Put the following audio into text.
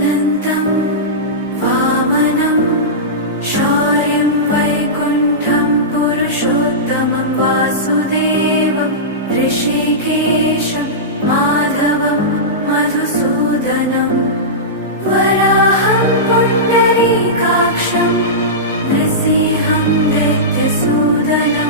अनन्तं वामनं शौर्यं वैकुण्ठं पुरुषोत्तमं वासुदेवं ऋषिकेशं माधवं मधुसूदनं वराहं पुण्डरीकाक्षं नृसिंहं दैत्यसूदनं